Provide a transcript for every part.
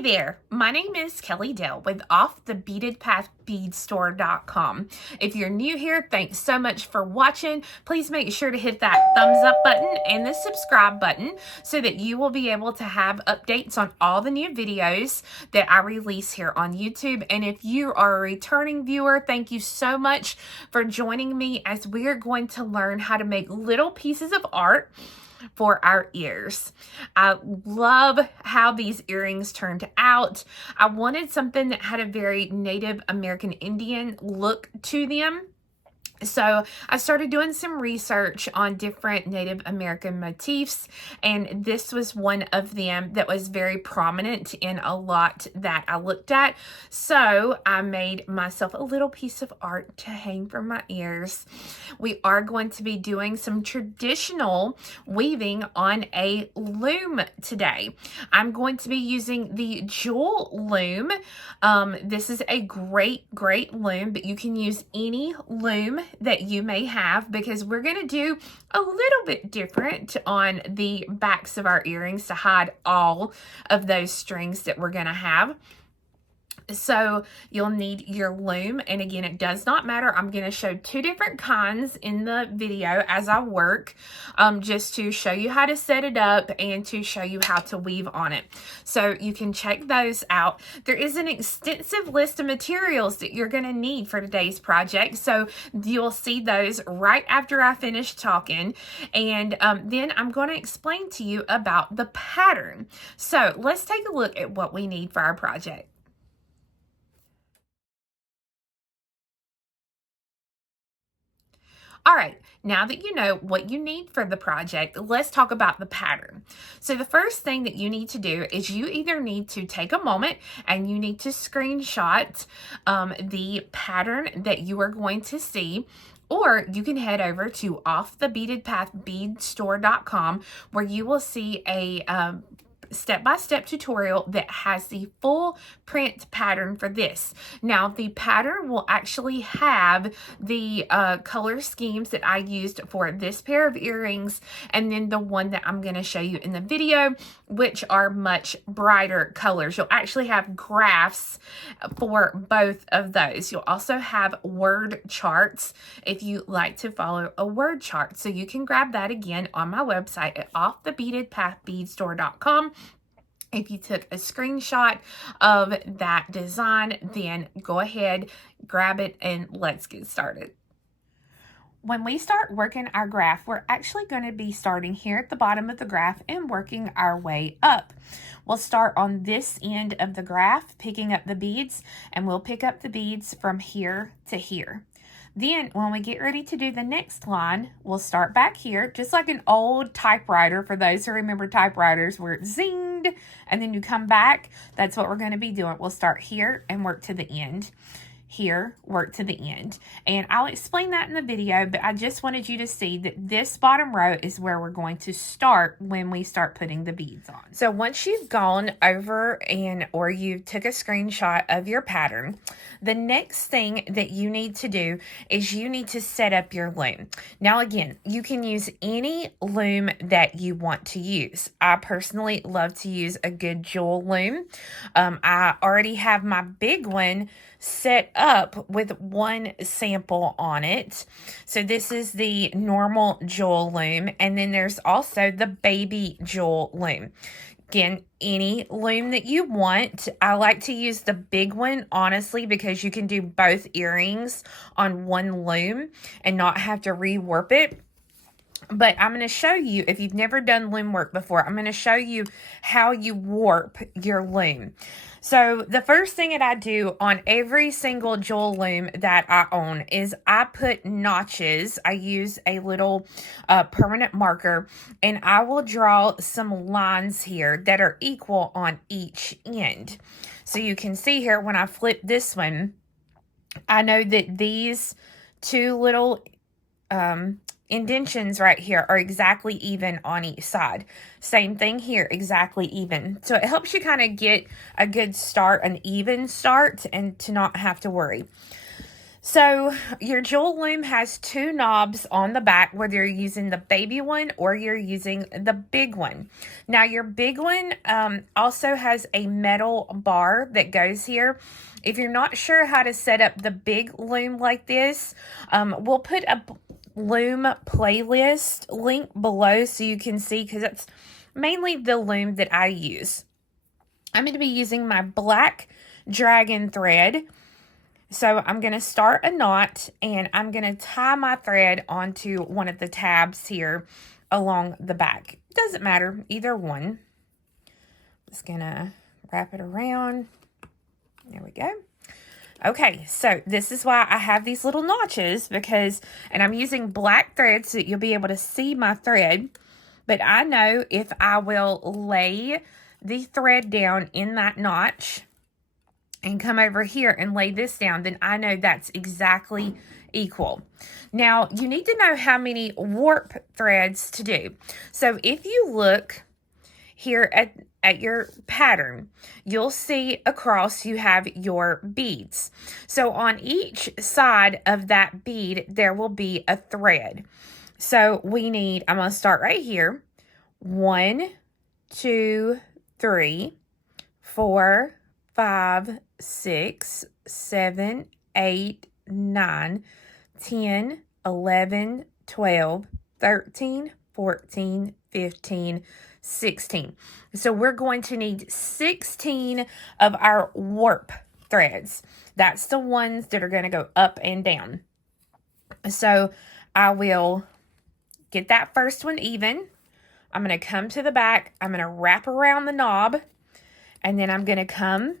Hey there, my name is Kelly Dell with offthebeadedpathbeadstore.com. If you're new here, thanks so much for watching. Please make sure to hit that thumbs up button and the subscribe button so that you will be able to have updates on all the new videos that I release here on YouTube. And if you are a returning viewer, thank you so much for joining me as we are going to learn how to make little pieces of art for our ears. I love how these earrings turned out. I wanted something that had a very Native American Indian look to them. So I started doing some research on different Native American motifs, and this was one of them that was very prominent in a lot that I looked at. So I made myself a little piece of art to hang from my ears. We are going to be doing some traditional weaving on a loom today. I'm going to be using the Jewel Loom. This is a great loom, but you can use any loom that you may have, because we're going to do a little bit different on the backs of our earrings to hide all of those strings that we're going to have. So you'll need your loom, and again, it does not matter. I'm going to show two different kinds in the video as I work, just to show you how to set it up and to show you how to weave on it. So you can check those out. There is an extensive list of materials that you're going to need for today's project, so you'll see those right after I finish talking, and then I'm going to explain to you about the pattern. So let's take a look at what we need for our project. All right, now that you know what you need for the project, let's talk about the pattern. So the first thing that you need to do is you either need to take a moment and you need to screenshot the pattern that you are going to see, or you can head over to offthebeadedpathbeadstore.com where you will see a step-by-step tutorial that has the full print pattern for this. Now, the pattern will actually have the color schemes that I used for this pair of earrings, and then the one that I'm going to show you in the video, which are much brighter colors. You'll actually have graphs for both of those. You'll also have word charts if you like to follow a word chart. So you can grab that again on my website at offthebeadedpathbeadstore.com. If you took a screenshot of that design, then go ahead, grab it, and let's get started. When we start working our graph, we're actually going to be starting here at the bottom of the graph and working our way up. We'll start on this end of the graph, picking up the beads, and we'll pick up the beads from here to here. Then when we get ready to do the next line, we'll start back here, just like an old typewriter, for those who remember typewriters, where it zinged, and then you come back. That's what we're going to be doing. We'll start here and work to the end. Here, work to the end. And I'll explain that in the video, but I just wanted you to see that this bottom row is where we're going to start when we start putting the beads on. So once you've gone over or you took a screenshot of your pattern, the next thing that you need to do is you need to set up your loom. Now again, you can use any loom that you want to use. I personally love to use a good Jewel loom. I already have my big one set up with one sample on it. So this is the normal Jewel loom, and then there's also the baby Jewel loom. Again, any loom that you want. I like to use the big one, honestly, because you can do both earrings on one loom and not have to rewarp it. But I'm going to show you, if you've never done loom work before, I'm going to show you how you warp your loom. So the first thing that I do on every single Jewel loom that I own is I put notches. I use a little permanent marker, and I will draw some lines here that are equal on each end. So you can see here when I flip this one, I know that these two little indentions right here are exactly even on each side. Same thing here, exactly even. So it helps you kind of get a good start, an even start, and to not have to worry. So your jewel loom has two knobs on the back, whether you're using the baby one or you're using the big one. Now your big one also has a metal bar that goes here. If you're not sure how to set up the big loom like this, we'll put a loom playlist link below so you can see, because that's mainly the loom that I use. I'm going to be using my black dragon thread. So I'm going to start a knot, and I'm going to tie my thread onto one of the tabs here along the back. Doesn't matter, either one. Just going to wrap it around. There we go. Okay, so this is why I have these little notches, because, and I'm using black thread so that you'll be able to see my thread. But I know if I will lay the thread down in that notch and come over here and lay this down, then I know that's exactly equal. Now, you need to know how many warp threads to do. So if you look here at your pattern, you'll see across you have your beads. So on each side of that bead, there will be a thread. So we need, I'm going to start right here. 1, 2, 3, 4, 5, 6, 7, 8, 9, 10, 11, 12, 13, 14, 15, 16. So we're going to need 16 of our warp threads. That's the ones that are going to go up and down. So I will get that first one even. I'm going to come to the back. I'm going to wrap around the knob. And then I'm going to come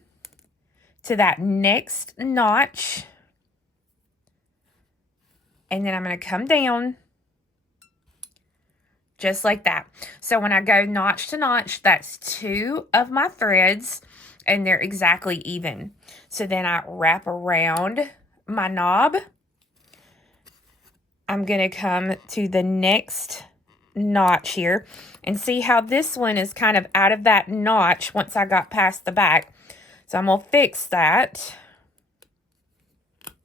to that next notch. And then I'm going to come down. Just like that. So when I go notch to notch, that's 2 of my threads. And they're exactly even. So then I wrap around my knob. I'm going to come to the next notch here and see how this one is kind of out of that notch once I got past the back. So I'm going to fix that.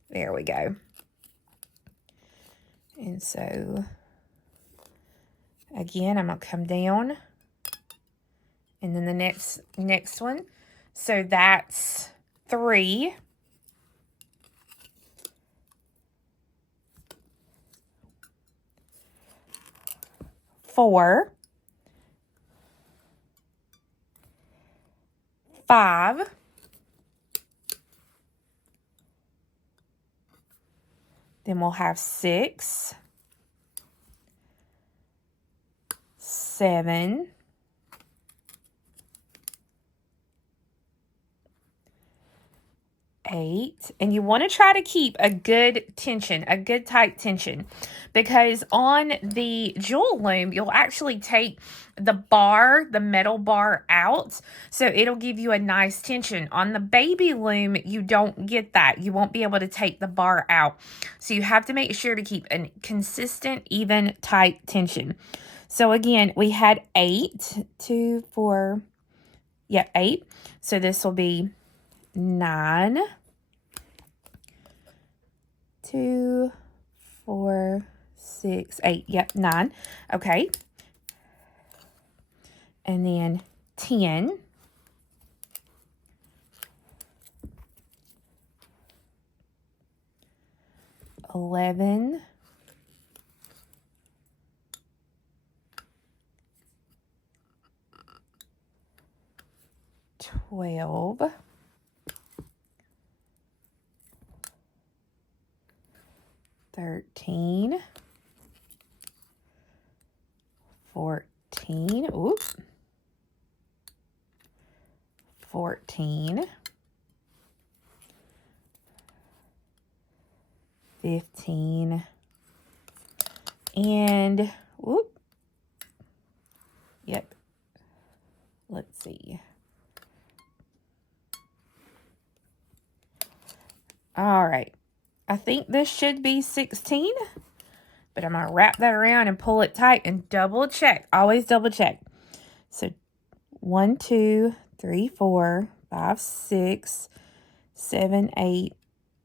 There we go. And so again, I'm going to come down and then the next one. So that's 3. 4, 5, 6, 7, 8, and you want to try to keep a good tension, a good tight tension, because on the jewel loom, you'll actually take the bar, the metal bar out, so it'll give you a nice tension. On the baby loom, you don't get that. You won't be able to take the bar out, so you have to make sure to keep a consistent, even, tight tension. So again, we had 8, 2, 4, yeah, 8, so this will be 9, 2, 4, 6, 8. Yep, 9. Okay. And then 10. 11. 12. 13, 14, oops, 14, 15, and, whoop, yep, let's see. All right. I think this should be 16, but I'm going to wrap that around and pull it tight and double check. Always double check. So 1, 2, 3, 4, 5, 6, 7, 8,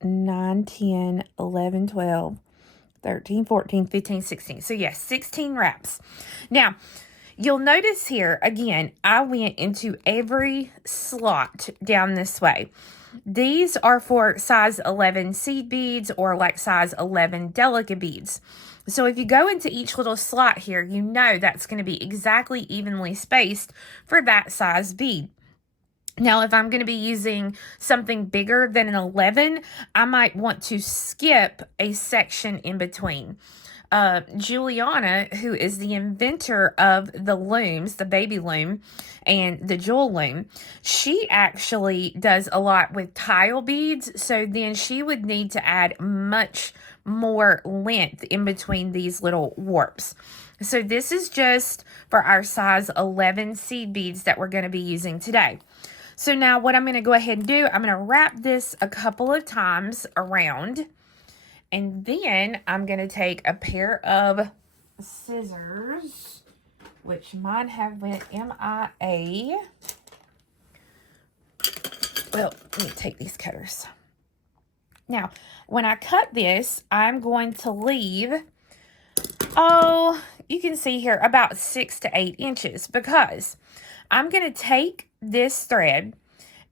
9, 10, 11, 12, 13, 14, 15, 16. So yes, 16 wraps. Now, you'll notice here, again, I went into every slot down this way. These are for size 11 seed beads or like size 11 Delica beads. So if you go into each little slot here, you know that's going to be exactly evenly spaced for that size bead. Now, if I'm going to be using something bigger than an 11, I might want to skip a section in between. Juliana, who is the inventor of the looms, the baby loom and the jewel loom, she actually does a lot with tile beads. So then she would need to add much more length in between these little warps. So this is just for our size 11 seed beads that we're going to be using today. So now what I'm going to go ahead and do, I'm going to wrap this a couple of times around. And then I'm going to take a pair of scissors, which mine have went MIA. Well, let me take these cutters. Now, when I cut this, I'm going to leave, you can see here, about 6 to 8 inches, because I'm going to take this thread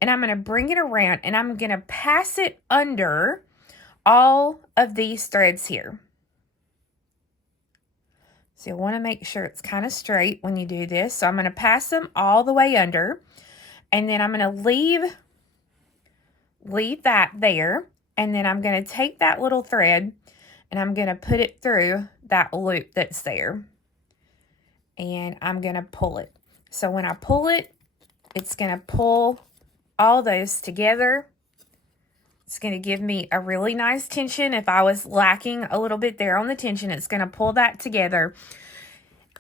and I'm going to bring it around and I'm going to pass it under all of these threads here. So you want to make sure it's kind of straight when you do this. So I'm going to pass them all the way under, and then I'm going to leave that there, and then I'm going to take that little thread and I'm going to put it through that loop that's there, and I'm going to pull it. So when I pull it, it's going to pull all those together. It's going to give me a really nice tension. If I was lacking a little bit there on the tension, it's going to pull that together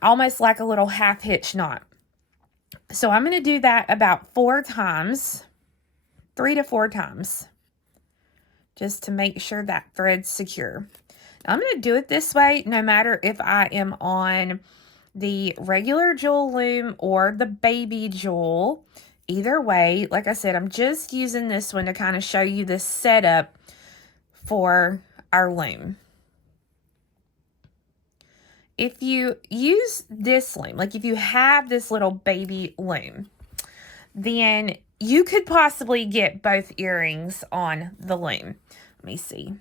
almost like a little half hitch knot. So I'm going to do that about 4 times, 3 to 4 times, just to make sure that thread's secure. Now, I'm going to do it this way no matter if I am on the regular jewel loom or the baby jewel. Either way, like I said, I'm just using this one to kind of show you the setup for our loom. If you use this loom, like if you have this little baby loom, then you could possibly get both earrings on the loom. Let me see.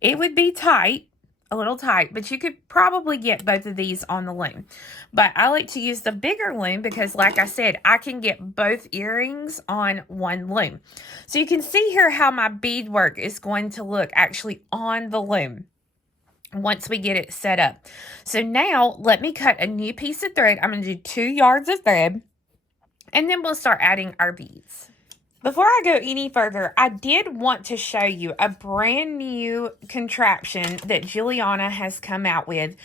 It would be tight, a little tight, but you could probably get both of these on the loom. But I like to use the bigger loom because, like I said, I can get both earrings on one loom. So you can see here how my beadwork is going to look actually on the loom once we get it set up. So now let me cut a new piece of thread. I'm going to do 2 yards of thread, and then we'll start adding our beads. Before I go any further, I did want to show you a brand new contraption that Juliana has come out with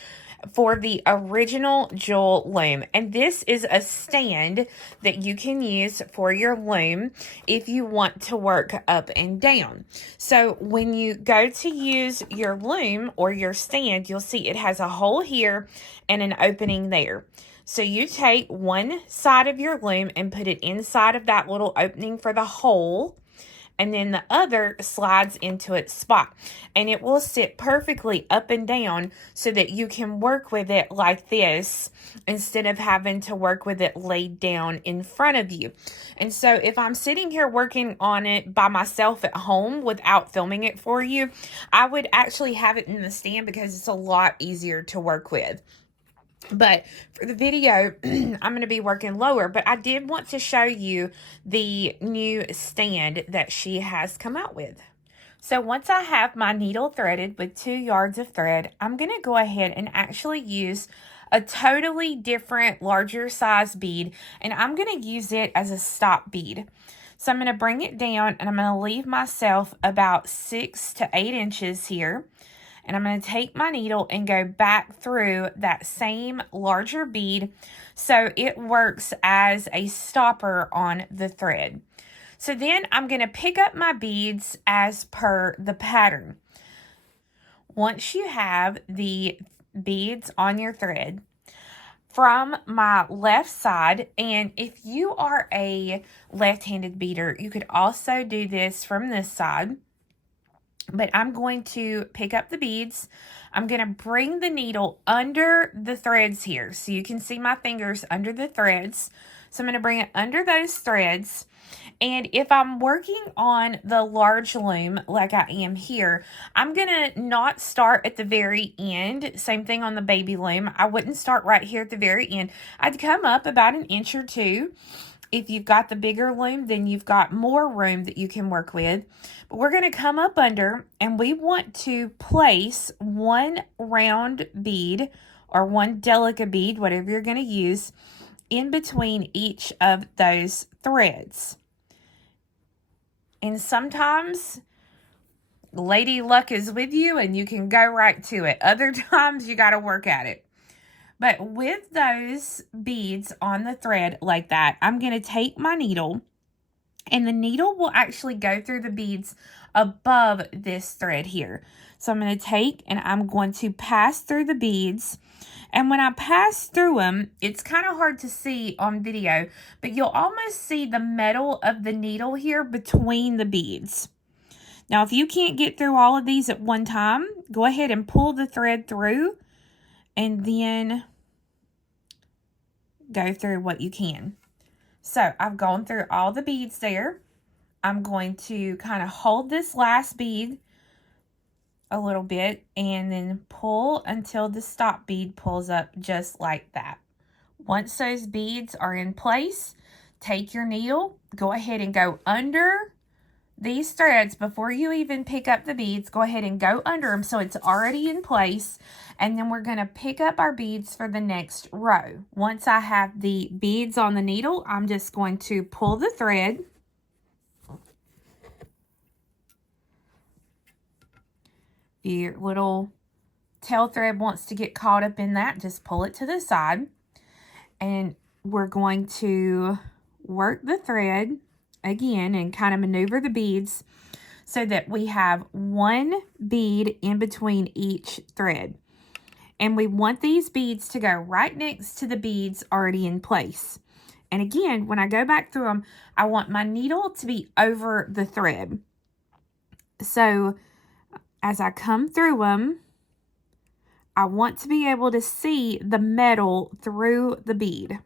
for the original jewel loom. And this is a stand that you can use for your loom if you want to work up and down. So when you go to use your loom or your stand, you'll see it has a hole here and an opening there. So you take one side of your loom and put it inside of that little opening for the hole, and then the other slides into its spot. And it will sit perfectly up and down so that you can work with it like this instead of having to work with it laid down in front of you. And so if I'm sitting here working on it by myself at home without filming it for you, I would actually have it in the stand because it's a lot easier to work with. But for the video, I'm going to be working lower, but I did want to show you the new stand that she has come out with. So once I have my needle threaded with 2 yards of thread, I'm going to go ahead and actually use a totally different larger size bead, and I'm going to use it as a stop bead. So I'm going to bring it down and I'm going to leave myself about 6 to 8 inches here. And I'm going to take my needle and go back through that same larger bead so it works as a stopper on the thread. So then I'm going to pick up my beads as per the pattern. Once you have the beads on your thread, from my left side, and if you are a left-handed beader, you could also do this from this side. But I'm going to pick up the beads. I'm going to bring the needle under the threads here. So you can see my fingers under the threads. So I'm going to bring it under those threads. And if I'm working on the large loom like I am here, I'm going to not start at the very end. Same thing on the baby loom. I wouldn't start right here at the very end. I'd come up about an inch or two. If you've got the bigger loom, then you've got more room that you can work with. But we're going to come up under, and we want to place one round bead or one Delica bead, whatever you're going to use, in between each of those threads. And sometimes Lady Luck is with you and you can go right to it. Other times you got to work at it. But with those beads on the thread like that, I'm going to take my needle, and the needle will actually go through the beads above this thread here. So I'm going to take and I'm going to pass through the beads. And when I pass through them, it's kind of hard to see on video, but you'll almost see the metal of the needle here between the beads. Now, if you can't get through all of these at one time, go ahead and pull the thread through and then go through what you can. So I've gone through all the beads there. I'm going to kind of hold this last bead a little bit and then pull until the stop bead pulls up just like that. Once those beads are in place, take your needle, go ahead and go under these threads before you even pick up the beads. Go ahead and go under them so it's already in place, and then we're going to pick up our beads for the next row. Once I have the beads on the needle, I'm just going to pull the thread. Your little tail thread wants to get caught up in that, just pull it to the side, and we're going to work the thread again and kind of maneuver the beads so that we have one bead in between each thread. And we want these beads to go right next to the beads already in place. And again, when I go back through them, I want my needle to be over the thread. So as I come through them, I want to be able to see the metal through the bead.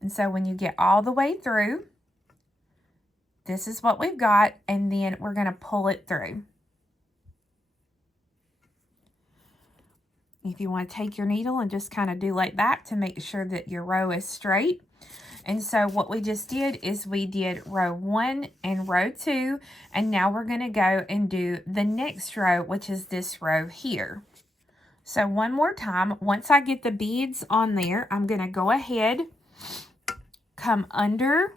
And so when you get all the way through, this is what we've got, and then we're going to pull it through. If you want to take your needle and just kind of do like that to make sure that your row is straight. And so what we just did is we did row 1 and row 2, and now we're going to go and do the next row, which is this row here. So one more time, once I get the beads on there, I'm going to go ahead, come under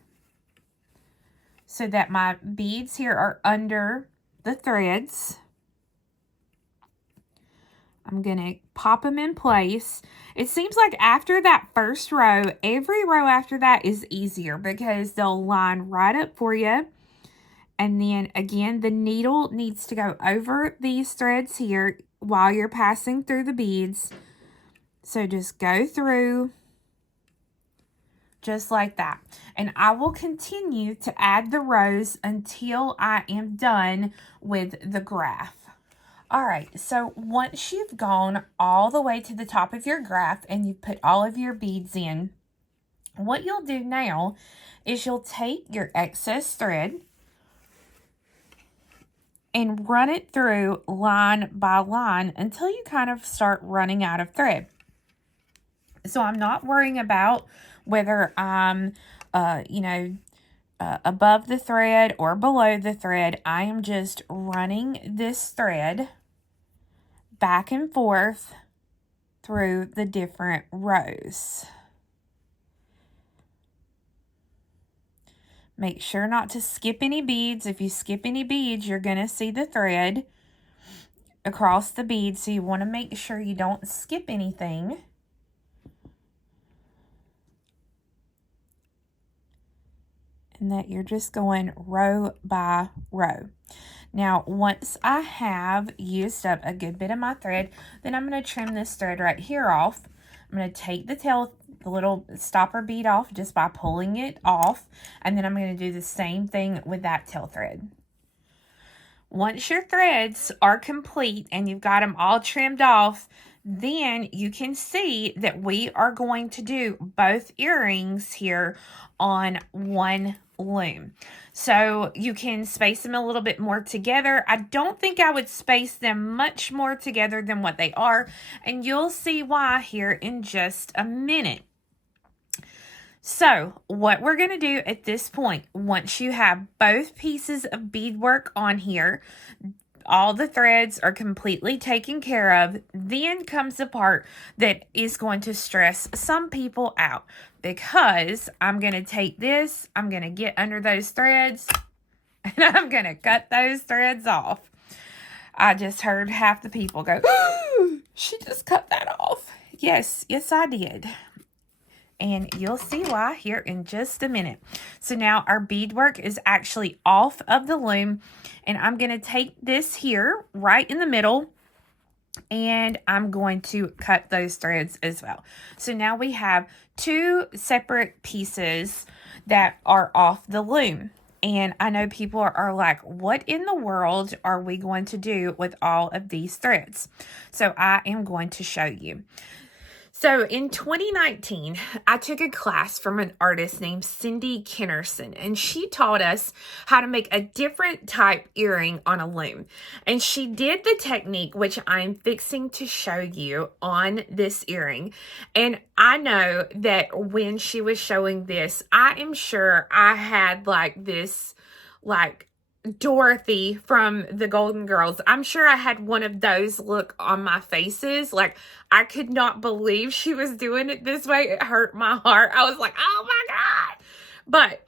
so that my beads here are under the threads. I'm going to pop them in place. It seems like after that first row, every row after that is easier because they'll line right up for you. And then again, the needle needs to go over these threads here while you're passing through the beads. So just go through just like that. And I will continue to add the rows until I am done with the graph. All right, so once you've gone all the way to the top of your graph and you've put all of your beads in, what you'll do now is you'll take your excess thread and run it through line by line until you kind of start running out of thread. So I'm not worrying about whether I'm, above the thread or below the thread. I am just running this thread back and forth through the different rows. Make sure not to skip any beads. If you skip any beads, you're going to see the thread across the bead, so you want to make sure you don't skip anything. And that you're just going row by row. Now, once I have used up a good bit of my thread, then I'm going to trim this thread right here off. I'm going to take the tail the little stopper bead off just by pulling it off. And then I'm going to do the same thing with that tail thread. Once your threads are complete and you've got them all trimmed off, then you can see that we are going to do both earrings here on one loom. So you can space them a little bit more together. I don't think I would space them much more together than what they are, and you'll see why here in just a minute. So what we're going to do at this point, once you have both pieces of beadwork on here, all the threads are completely taken care of, then comes the part that is going to stress some people out, because I'm going to take this, I'm going to get under those threads, and I'm going to cut those threads off. I just heard half the people go, "Oh, she just cut that off." Yes, I did. And you'll see why here in just a minute. So now our beadwork is actually off of the loom, and I'm going to take this here right in the middle, and I'm going to cut those threads as well. So now we have two separate pieces that are off the loom. And I know people are like, what in the world are we going to do with all of these threads? So I am going to show you. So in 2019, I took a class from an artist named Cindy Kennerson, and she taught us how to make a different type earring on a loom. And she did the technique, which I'm fixing to show you on this earring. And I know that when she was showing this, I am sure I had like this, like, Dorothy from the Golden Girls. I'm sure I had one of those look on my faces. Like, I could not believe she was doing it this way. It hurt my heart. I was like, oh my God. But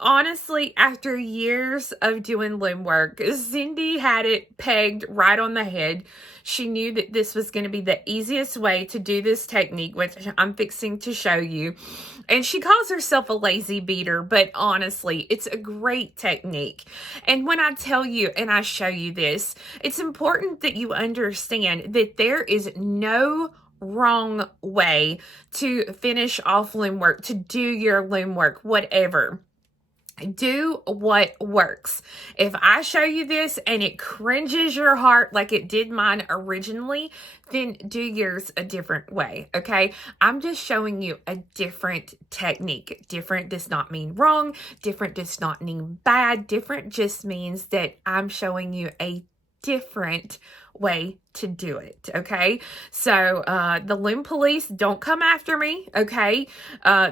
honestly, after years of doing loom work, Cindy had it pegged right on the head. She knew that this was going to be the easiest way to do this technique, which I'm fixing to show you. And she calls herself a lazy beater, but honestly, it's a great technique. And when I tell you and I show you this, it's important that you understand that there is no wrong way to finish off loom work, to do your loom work, whatever. Do what works. If I show you this and it cringes your heart like it did mine originally, then do yours a different way, okay? I'm just showing you a different technique. Different does not mean wrong. Different does not mean bad. Different just means that I'm showing you a different way to do it, okay? So the loom police, don't come after me, okay?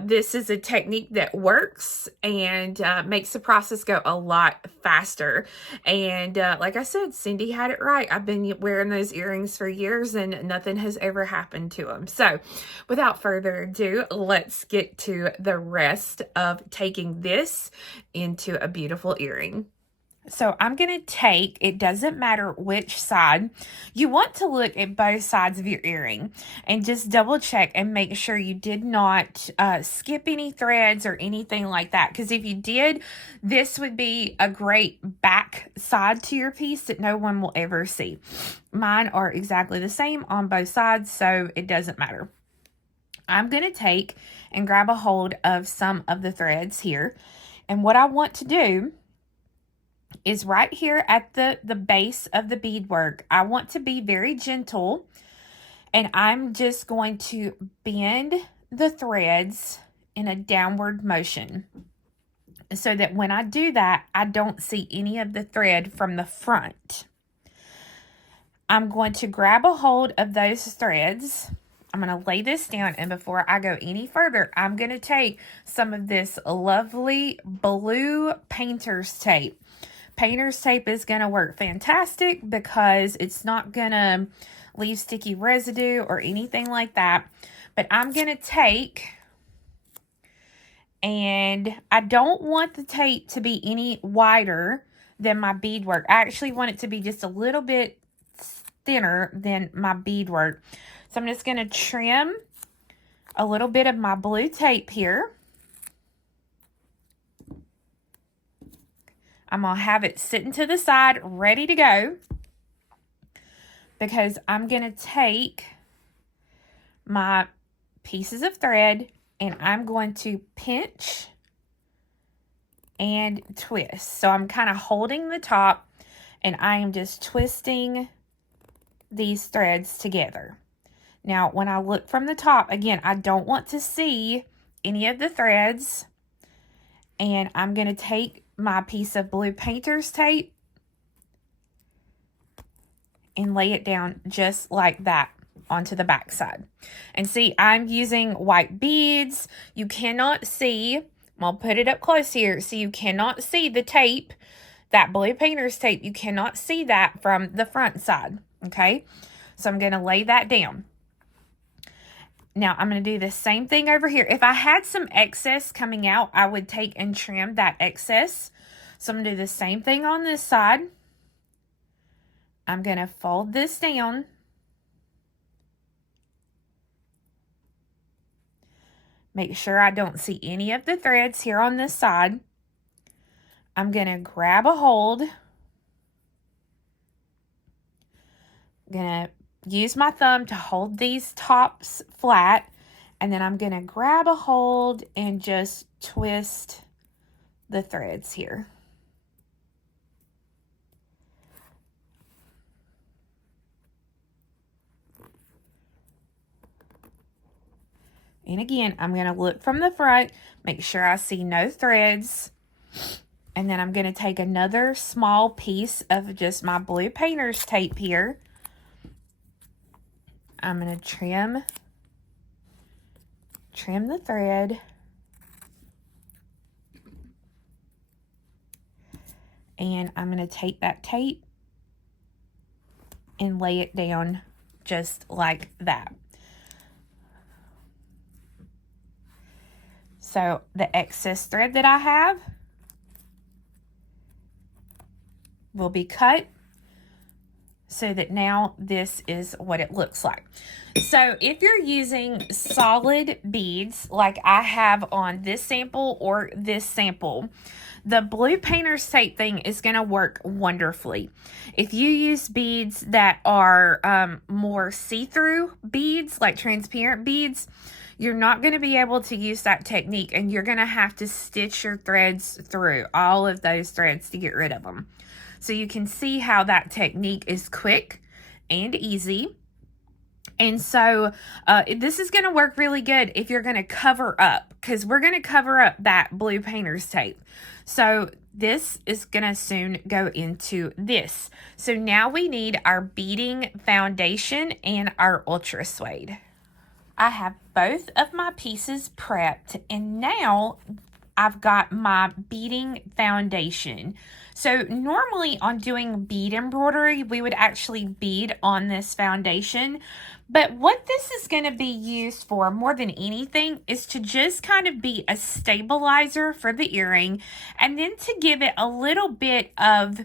This is a technique that works and makes the process go a lot faster. And like I said, Cindy had it right. I've been wearing those earrings for years and nothing has ever happened to them. So without further ado, let's get to the rest of taking this into a beautiful earring. So I'm going to take, it doesn't matter which side, you want to look at both sides of your earring and just double check and make sure you did not skip any threads or anything like that. Because if you did, this would be a great back side to your piece that no one will ever see. Mine are exactly the same on both sides, so it doesn't matter. I'm going to take and grab a hold of some of the threads here. And what I want to do is right here at the base of the beadwork, I want to be very gentle, and I'm just going to bend the threads in a downward motion so that when I do that, I don't see any of the thread from the front. I'm going to grab a hold of those threads. I'm going to lay this down, and before I go any further, I'm going to take some of this lovely blue painter's tape. Painter's tape is going to work fantastic because it's not going to leave sticky residue or anything like that. But I'm going to take, and I don't want the tape to be any wider than my beadwork. I actually want it to be just a little bit thinner than my beadwork. So I'm just going to trim a little bit of my blue tape here. I'm going to have it sitting to the side, ready to go, because I'm going to take my pieces of thread, and I'm going to pinch and twist. So I'm kind of holding the top, and I am just twisting these threads together. Now, when I look from the top, again, I don't want to see any of the threads, and I'm going to take my piece of blue painter's tape and lay it down just like that onto the back side. And see, I'm using white beads. You cannot see, I'll put it up close here, so you cannot see the tape, that blue painter's tape. You cannot see that from the front side, okay? So I'm going to lay that down. Now, I'm going to do the same thing over here. If I had some excess coming out, I would take and trim that excess. So I'm going to do the same thing on this side. I'm going to fold this down. Make sure I don't see any of the threads here on this side. I'm going to grab a hold. I'm going to use my thumb to hold these tops flat, and then I'm going to grab a hold and just twist the threads here. And again, I'm going to look from the front, make sure I see no threads, and then I'm going to take another small piece of just my blue painter's tape here. I'm going to trim the thread, and I'm going to take that tape and lay it down just like that. So the excess thread that I have will be cut, so that now this is what it looks like. So if you're using solid beads like I have on this sample or this sample, the blue painter's tape thing is going to work wonderfully. If you use beads that are more see-through beads, like transparent beads, you're not going to be able to use that technique, and you're going to have to stitch your threads through all of those threads to get rid of them. So you can see how that technique is quick and easy. And so this is going to work really good if you're going to cover up, because we're going to cover up that blue painter's tape. So this is going to soon go into this. So now we need our beading foundation and our Ultrasuede. I have both of my pieces prepped, and now I've got my beading foundation. So normally on doing bead embroidery, we would actually bead on this foundation. But what this is going to be used for more than anything is to just kind of be a stabilizer for the earring, and then to give it a little bit of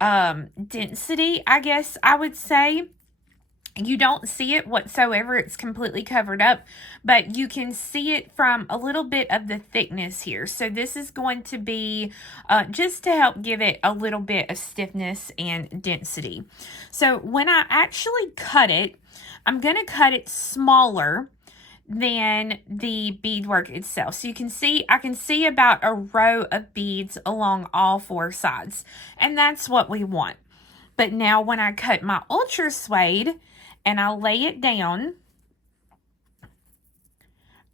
density, I guess I would say. You don't see it whatsoever. It's completely covered up, but you can see it from a little bit of the thickness here. So this is going to be just to help give it a little bit of stiffness and density. So when I actually cut it, I'm going to cut it smaller than the beadwork itself. So you can see, I can see about a row of beads along all four sides, and that's what we want. But now when I cut my Ultrasuede and I lay it down,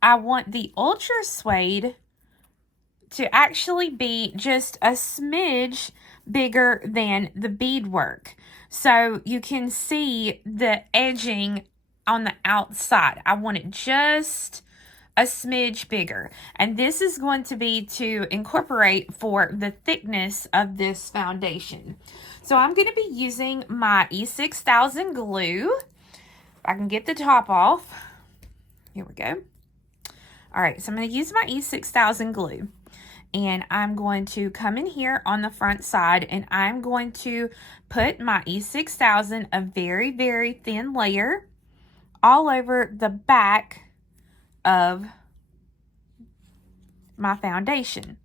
I want the Ultrasuede to actually be just a smidge bigger than the beadwork. So you can see the edging on the outside. I want it just a smidge bigger. And this is going to be to incorporate for the thickness of this foundation. So I'm going to be using my E6000 glue. If I can get the top off. Here we go. All right, so I'm going to use my E6000 glue. And I'm going to come in here on the front side, and I'm going to put my E6000, a very, very thin layer, all over the back of my foundation.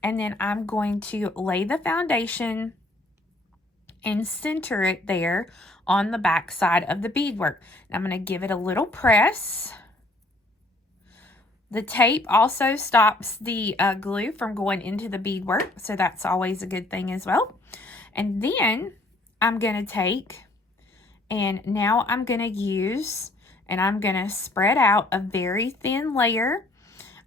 And then I'm going to lay the foundation and center it there on the back side of the beadwork. I'm going to give it a little press. The tape also stops the glue from going into the beadwork, so that's always a good thing as well. And then I'm going to take, and now I'm going to use, and I'm going to spread out a very thin layer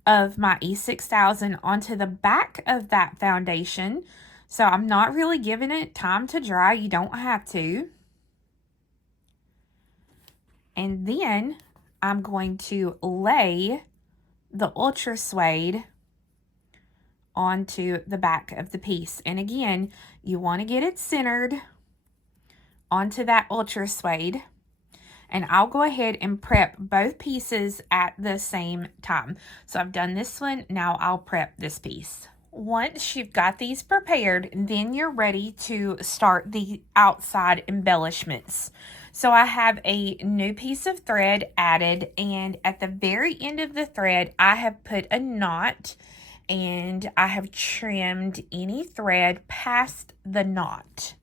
of my E6000 onto the back of that foundation. So I'm not really giving it time to dry. You don't have to. And then I'm going to lay the Ultrasuede onto the back of the piece. And again, you want to get it centered onto that Ultrasuede. And I'll go ahead and prep both pieces at the same time. So I've done this one, now I'll prep this piece. Once you've got these prepared, then you're ready to start the outside embellishments. So I have a new piece of thread added, and at the very end of the thread, I have put a knot, and I have trimmed any thread past the knot.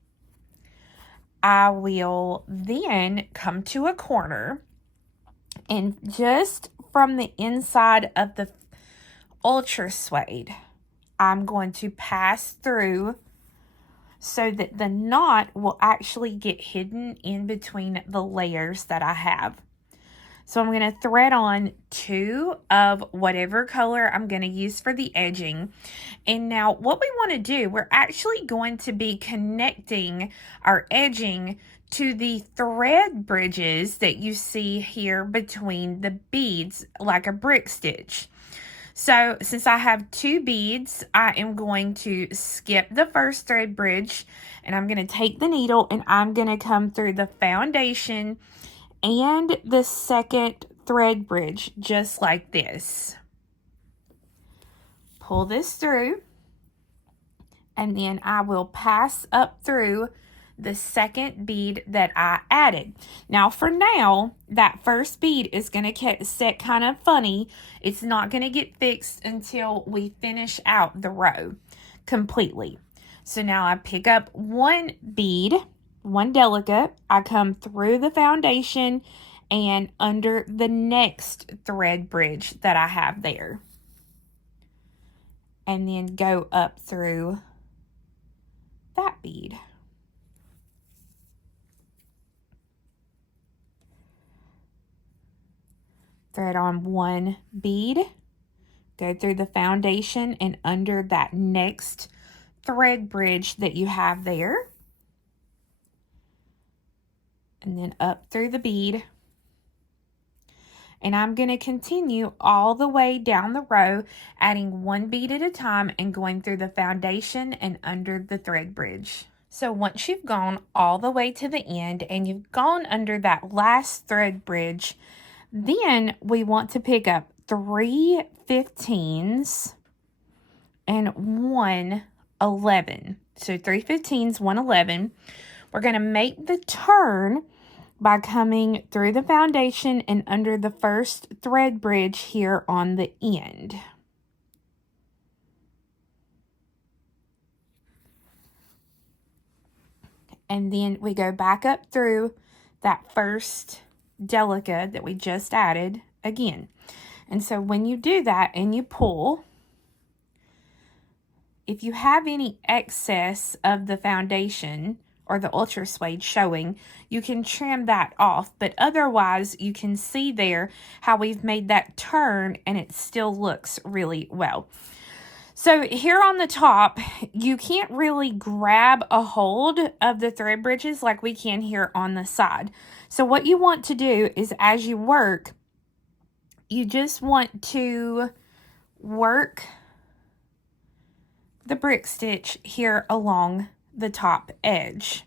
I will then come to a corner, and just from the inside of the Ultrasuede, I'm going to pass through so that the knot will actually get hidden in between the layers that I have. So I'm going to thread on 2 of whatever color I'm going to use for the edging. And now what we want to do, we're actually going to be connecting our edging to the thread bridges that you see here between the beads, like a brick stitch. So since I have 2 beads, I am going to skip the first thread bridge, and I'm going to take the needle and I'm going to come through the foundation and the second thread bridge, just like this. Pull this through, and then I will pass up through the second bead that I added. Now for now, that first bead is going to get set kind of funny. It's not going to get fixed until we finish out the row completely. So now I pick up 1 bead, 1 Delica, I come through the foundation and under the next thread bridge that I have there. And then go up through that bead. Thread on 1 bead, go through the foundation and under that next thread bridge that you have there. And then up through the bead. And I'm going to continue all the way down the row, adding 1 bead at a time and going through the foundation and under the thread bridge. So once you've gone all the way to the end and you've gone under that last thread bridge, then we want to pick up 3 15s and 1 11. So 3 15s, 1 11. We're going to make the turn by coming through the foundation and under the first thread bridge here on the end. And then we go back up through that first Delica that we just added again. And so when you do that and you pull, if you have any excess of the foundation or the Ultrasuede showing, you can trim that off. But otherwise, you can see there how we've made that turn and it still looks really well. So here on the top, you can't really grab a hold of the thread bridges like we can here on the side. So what you want to do is as you work, you just want to work the brick stitch here along the top edge.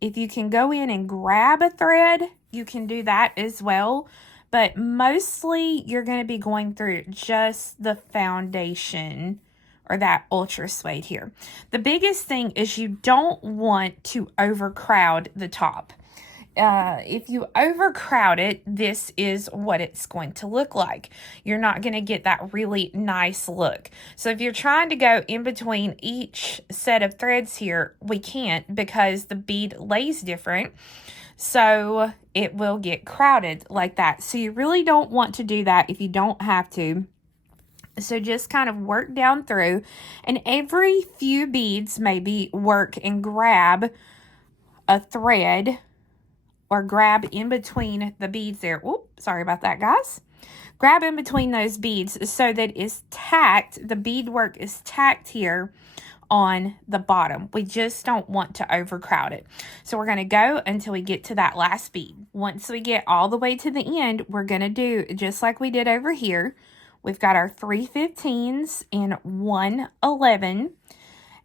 If you can go in and grab a thread, you can do that as well. But mostly you're going to be going through just the foundation or that Ultrasuede here. The biggest thing is you don't want to overcrowd the top. If you overcrowd it, this is what it's going to look like. You're not going to get that really nice look. So if you're trying to go in between each set of threads here, we can't because the bead lays different. so it will get crowded like that. So you really don't want to do that if you don't have to. So just kind of work down through, and every few beads maybe work and grab a thread or grab in between the beads there. Oops, sorry about that, guys. Grab in between those beads so that it's tacked, the beadwork is tacked here on the bottom. We just don't want to overcrowd it. So we're going to go until we get to that last bead. Once we get all the way to the end, we're going to do just like we did over here. We've got our 3 15s and 1 11.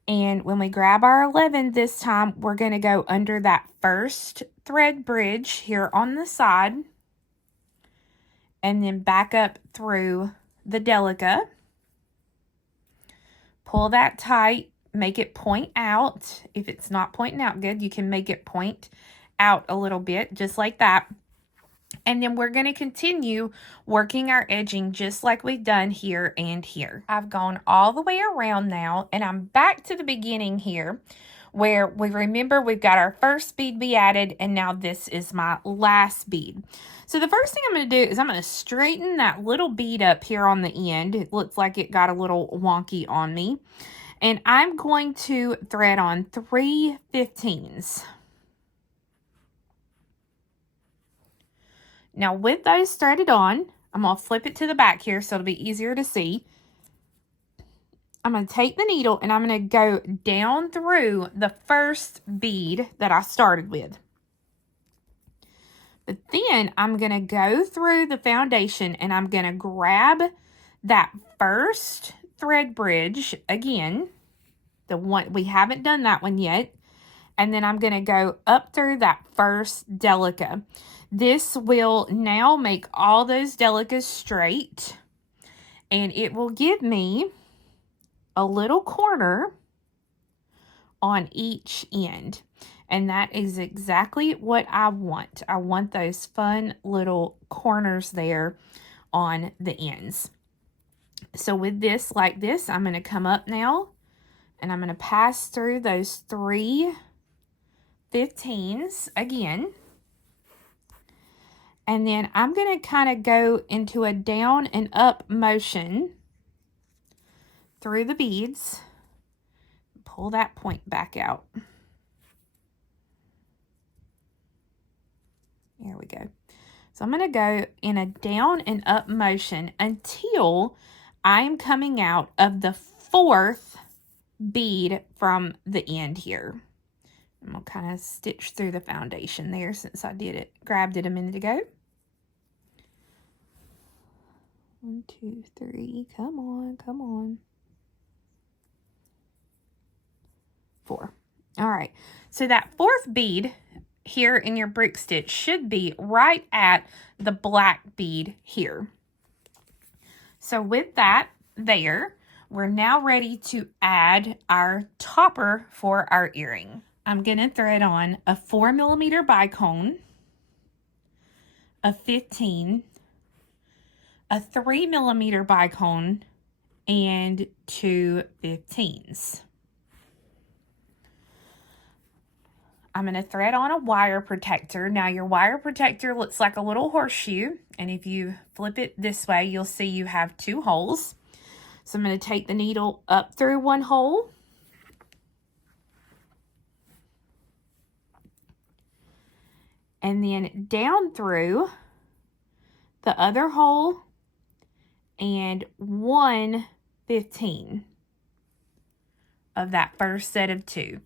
And when we grab our 11 this time, we're going to go under that first thread bridge here on the side. And then back up through the Delica. Pull that tight. Make it point out. If it's not pointing out good, you can make it point out a little bit, just like that. And then we're going to continue working our edging just like we've done here and here. I've gone all the way around now, and I'm back to the beginning here where we remember we've got our first bead we added, and now this is my last bead. So the first thing I'm going to do is I'm going to straighten that little bead up here on the end. It looks like it got a little wonky on me. And I'm going to thread on 3 15s. Now with those threaded on, I'm going to flip it to the back here so it'll be easier to see. I'm going to take the needle and I'm going to go down through the first bead that I started with. But then I'm going to go through the foundation and I'm going to grab that first thread bridge again, the one we haven't done that one yet, and then I'm going to go up through that first Delica. This will now make all those Delicas straight, and it will give me a little corner on each end. And that is exactly what I want. I want those fun little corners there on the ends. So with this, like this, I'm going to come up now, and I'm going to pass through those 3 15s again. And then I'm going to kind of go into a down and up motion through the beads. Pull that point back out. There we go. So I'm going to go in a down and up motion until I'm coming out of the 4th bead from the end here. I'm going to kind of stitch through the foundation there since I grabbed it a minute ago. 1, 2, 3, come on, come on. 4. All right, so that 4th bead here in your brick stitch should be right at the black bead here. So with that there, we're now ready to add our topper for our earring. I'm going to thread on a 4mm bicone, a 15, a 3mm bicone, and 2 15s. I'm going to thread on a wire protector. Now your wire protector looks like a little horseshoe, and if you flip it this way, you'll see you have 2 holes. So I'm going to take the needle up through one hole, and then down through the other hole and 1 15 of that first set of 2.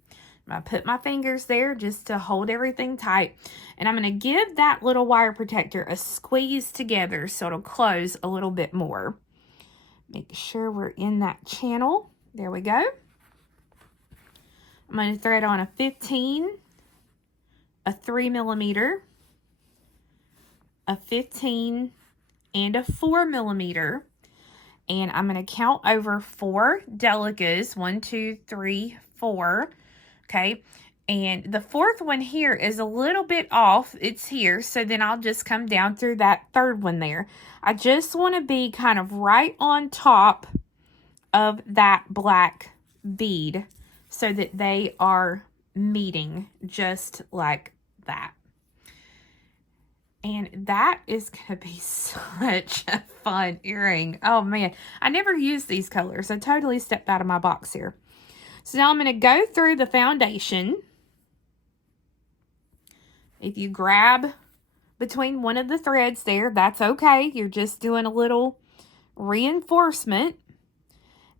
I put my fingers there just to hold everything tight, and I'm going to give that little wire protector a squeeze together so it'll close a little bit more. Make sure we're in that channel. There we go. I'm going to thread on a 15, a 3mm, a 15, and a 4mm, and I'm going to count over 4 Delicas. 1, 2, 3, 4. Okay, and the 4th one here is a little bit off. It's here, so then I'll just come down through that 3rd one there. I just want to be kind of right on top of that black bead so that they are meeting just like that. And that is going to be such a fun earring. Oh, man. I never used these colors. I totally stepped out of my box here. So now I'm going to go through the foundation. If you grab between one of the threads there, that's okay. You're just doing a little reinforcement.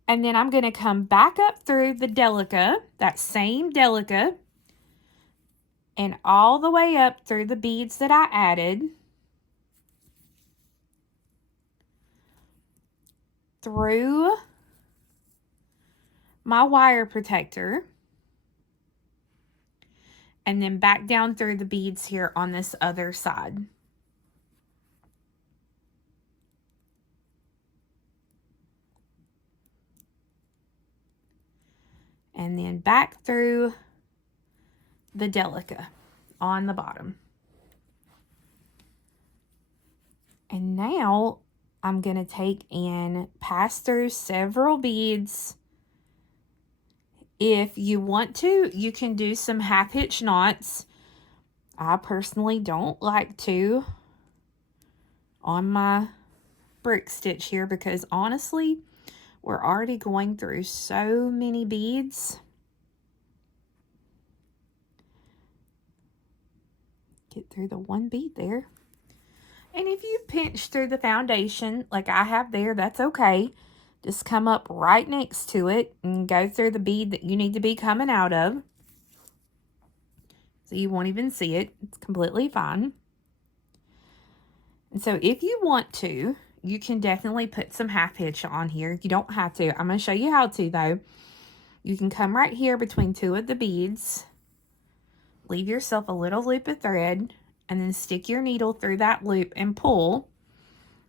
And then I'm going to come back up through the Delica, that same Delica, and all the way up through the beads that I added, through my wire protector, and then back down through the beads here on this other side. And then back through the Delica on the bottom. And now I'm going to take and pass through several beads. If you want to, you can do some half-hitch knots. I personally don't like to on my brick stitch here because honestly, we're already going through so many beads. Get through the one bead there. And if you pinch through the foundation like I have there, that's okay. Just come up right next to it and go through the bead that you need to be coming out of. So you won't even see it. It's completely fine. And so if you want to, you can definitely put some half hitch on here. You don't have to. I'm going to show you how to though. You can come right here between two of the beads. Leave yourself a little loop of thread and then stick your needle through that loop and pull.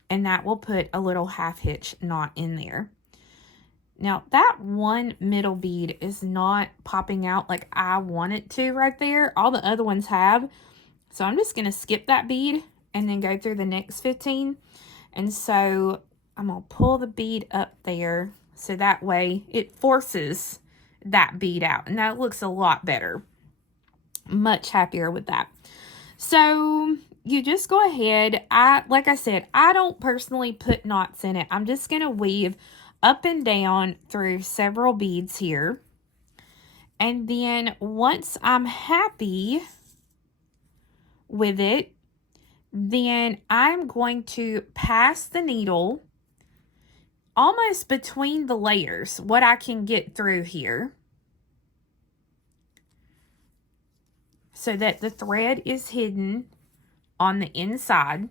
And that will put a little half hitch knot in there. Now that one middle bead is not popping out like I want it to right there. All the other ones have. So I'm just going to skip that bead and then go through the next 15. And so I'm going to pull the bead up there so that way it forces that bead out. And that looks a lot better. Much happier with that. So you just go ahead. Like I said, I don't personally put knots in it. I'm just going to weave up and down through several beads here. And then once I'm happy with it, then I'm going to pass the needle almost between the layers, what I can get through here, so that the thread is hidden on the inside.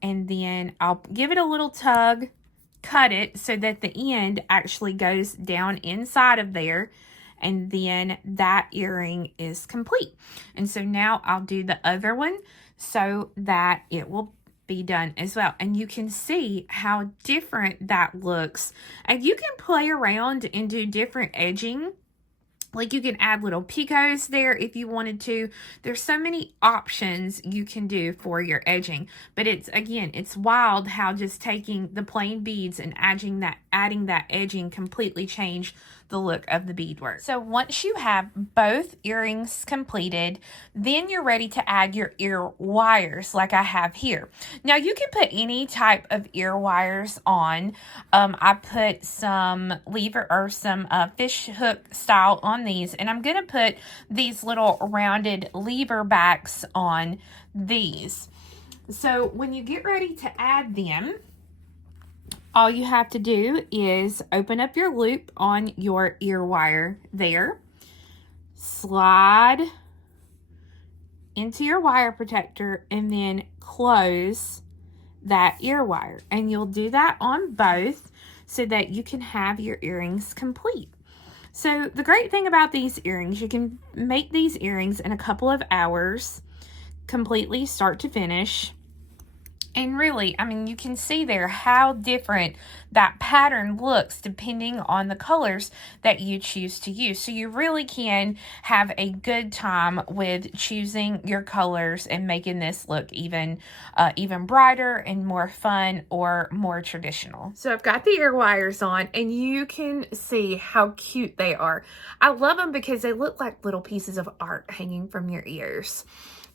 And then I'll give it a little tug, cut it so that the end actually goes down inside of there. And then that earring is complete. And so now I'll do the other one so that it will be done as well. And you can see how different that looks. And you can play around and do different edging. Like you can add little picots there if you wanted to. There's so many options you can do for your edging. But it's, again, it's wild how just taking the plain beads and adding that edging completely changed the look of the beadwork. So once you have both earrings completed, then you're ready to add your ear wires like I have here. Now you can put any type of ear wires on. I put some lever or some fish hook style on these, and I'm going to put these little rounded lever backs on these. So when you get ready to add them, all you have to do is open up your loop on your ear wire there, slide into your wire protector, and then close that ear wire. And you'll do that on both so that you can have your earrings complete. So the great thing about these earrings, you can make these earrings in a couple of hours, completely start to finish. And really, I mean, you can see there how different that pattern looks depending on the colors that you choose to use. So you really can have a good time with choosing your colors and making this look even brighter and more fun or more traditional. So I've got the ear wires on, and you can see how cute they are. I love them because they look like little pieces of art hanging from your ears.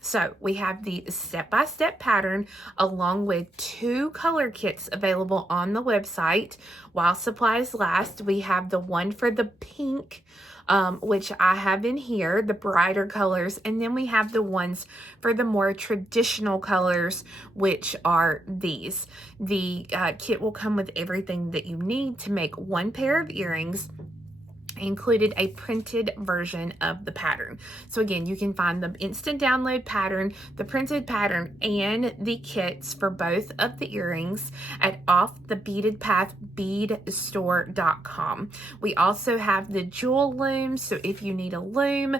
So we have the step-by-step pattern along with 2 color kits available on the website. While supplies last, we have the one for the pink, which I have in here, the brighter colors, and then we have the ones for the more traditional colors, which are these. The kit will come with everything that you need to make 1 pair of earrings, included a printed version of the pattern. So again, you can find the instant download pattern, the printed pattern, and the kits for both of the earrings at offthebeadedpath.beadstore.com. We also have the jewel loom, so if you need a loom,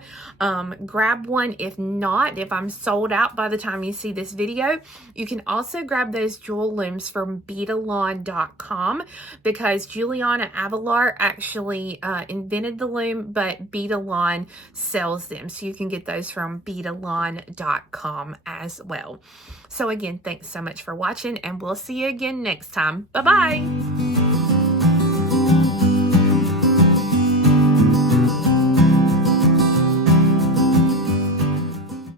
grab one. If not, if I'm sold out by the time you see this video, you can also grab those jewel looms from beadalon.com, because Juliana Avalar actually invented the loom, but Beadalon sells them. So you can get those from beadalon.com as well. So again, thanks so much for watching, and we'll see you again next time. Bye-bye.